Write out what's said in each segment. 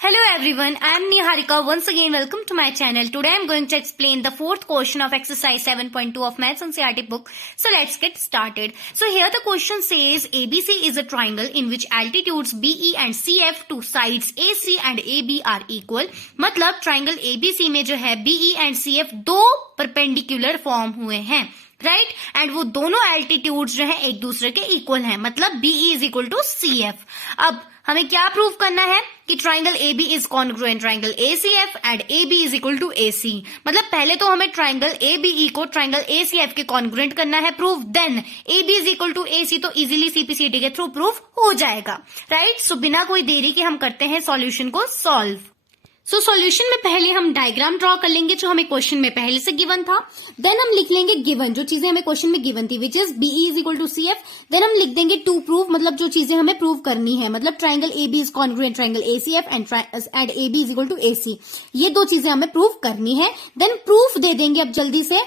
Hello everyone, I am Niharika. Once again, welcome to my channel. Today I am going to explain the fourth question of exercise 7.2 of Maths NCERT book. So let's get started. So here the question says ABC is a triangle in which altitudes BE and CF to sides AC and AB are equal. मतलब triangle ABC में जो है BE and CF दो perpendicular form हुए हैं, right and वो दोनों altitudes जो है एक दूसरे के इक्वल हैं, मतलब BE is equal to CF. अब हमें क्या प्रूव करना है कि triangle AB is congruent triangle ACF and AB is equal to AC. मतलब पहले तो हमें ट्राइंगल ABE को ट्राइंगल ACF के कॉन्ग्रुएंट करना है proof, then AB is equal to AC तो इजीली CPCT के थ्रू प्रूफ हो जाएगा, राइट. सो बिना कोई देरी के हम करते हैं सॉल्यूशन को सॉल्व. सो सॉल्यूशन में पहले हम डायग्राम ड्रॉ कर लेंगे जो हमें क्वेश्चन में पहले से गिवन था. देन हम लिख लेंगे गिवन जो चीजें हमें क्वेश्चन में गिवन थी, which is BE is equal to CF. Then हम लिख देंगे टू प्रूफ, मतलब जो चीजें हमें प्रूव करनी है, मतलब triangle AB is congruent triangle ACF and AB is equal to AC. ये दो चीजें हमें प्रूव करनी है. देन प्रूफ दे देंगे अब जल्दी से,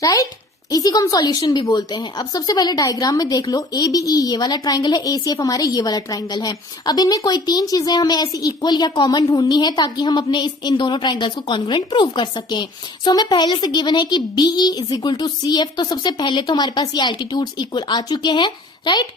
राइट. इसी को हम सॉल्यूशन भी बोलते हैं. अब सबसे पहले डायग्राम में देख लो, ABE ये वाला ट्राइंगल है, ACF हमारे ये वाला ट्राइंगल है. अब इनमें कोई तीन चीजें हमें ऐसी इक्वल या कॉमन ढूंढनी है ताकि हम अपने इन दोनों ट्राइंगल्स को कॉन्ग्रुएंट प्रूव कर सकें. सो हमें पहले से गिवन है कि BE is equal to CF. तो सबसे पहले तो हमारे पास ये एल्टीट्यूड्स इक्वल आ चुके हैं, राइट,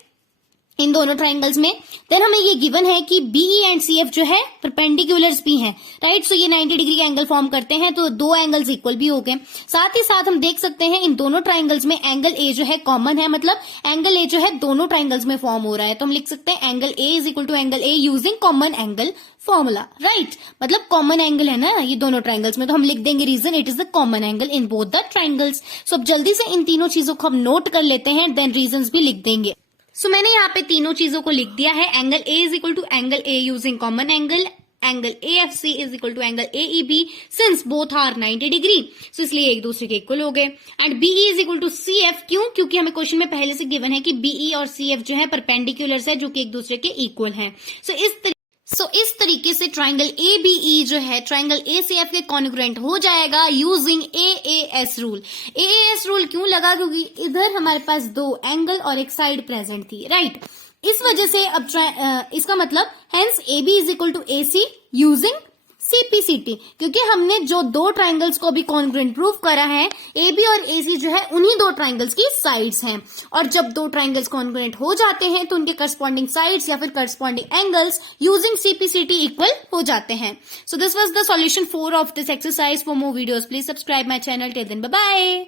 इन दोनों ट्राइंगल्स में. देन हमें ये गिवन है कि BE एंड CF जो है परपेंडिकुलर्स भी हैं, राइट. सो ये 90 डिग्री का एंगल फॉर्म करते हैं, तो दो एंगल्स इक्वल भी हो गए. साथ ही साथ हम देख सकते हैं इन दोनों ट्राइंगल्स में एंगल A जो है कॉमन है, मतलब एंगल A जो है दोनों ट्राइंगल्स में फॉर्म हो रहा है. तो हम लिख सकते हैं angle A is equal to angle A using common angle formula, right. मतलब कॉमन एंगल है ना ये दोनों ट्राइंगल्स में, तो हम लिख देंगे reason it is the common angle in both the triangles. So अब जल्दी से इन तीनों चीजों को हम नोट कर लेते हैं, देन रीजंस भी लिख देंगे. सो मैंने यहाँ पे तीनों चीजों को लिख दिया है. Angle A is equal to angle A using common angle AFC is equal to angle AEB since both are 90 degree. So इसलिए एक दूसरे के इक्वल हो गए. And BE is equal to CF, क्यों? क्योंकि हमें क्वेश्चन में पहले से गिवन है कि BE और CF जो है परपेंडिकुलर्स है जो कि एक दूसरे के इक्वल हैं. सो इस तरीके से ट्राइंगल ABE जो है ट्राइंगल ACF के कॉन्ग्रुएंट हो जाएगा using AAS rule. AAS rule क्यों लगा? क्योंकि इधर हमारे पास दो एंगल और एक साइड प्रेजेंट थी, राइट. इस वजह से अब इसका मतलब hence AB is equal to AC using CPCT, क्योंकि हमने जो दो ट्राइंगल्स को भी कॉन्ग्रुएंट प्रूव करा है, AB और AC जो है उन्हीं दो ट्राइंगल्स की साइड्स हैं. और जब दो ट्राइंगल्स कॉन्ग्रुएंट हो जाते हैं तो उनके करस्पॉन्डिंग साइड्स या फिर corresponding angles using CPCT equal हो जाते हैं. So this was the solution 4 of this exercise. For more videos please subscribe my channel. Till then bye bye.